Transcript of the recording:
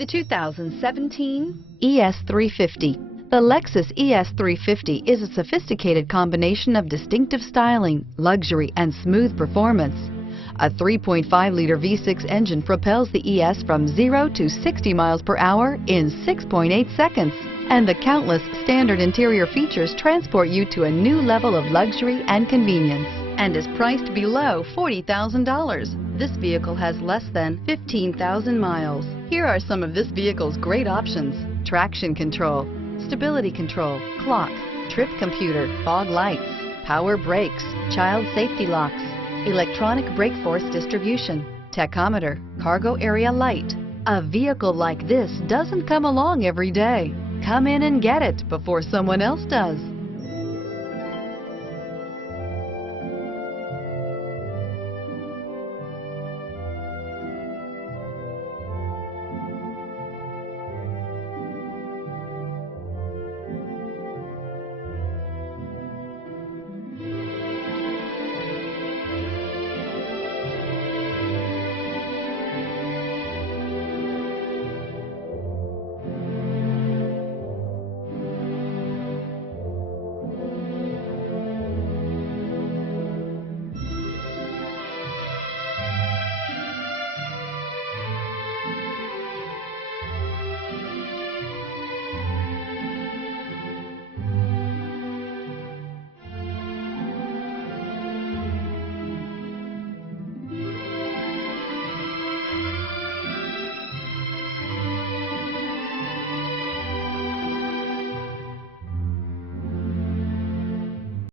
The 2017 ES350. The Lexus ES350 is a sophisticated combination of distinctive styling, luxury, and smooth performance. A 3.5-liter V6 engine propels the ES from 0 to 60 miles per hour in 6.8 seconds. And the countless standard interior features transport you to a new level of luxury and convenience, and is priced below $40,000. This vehicle has less than 15,000 miles. Here are some of this vehicle's great options: traction control, stability control, clock, trip computer, fog lights, power brakes, child safety locks, electronic brake force distribution, tachometer, cargo area light. A vehicle like this doesn't come along every day. Come in and get it before someone else does.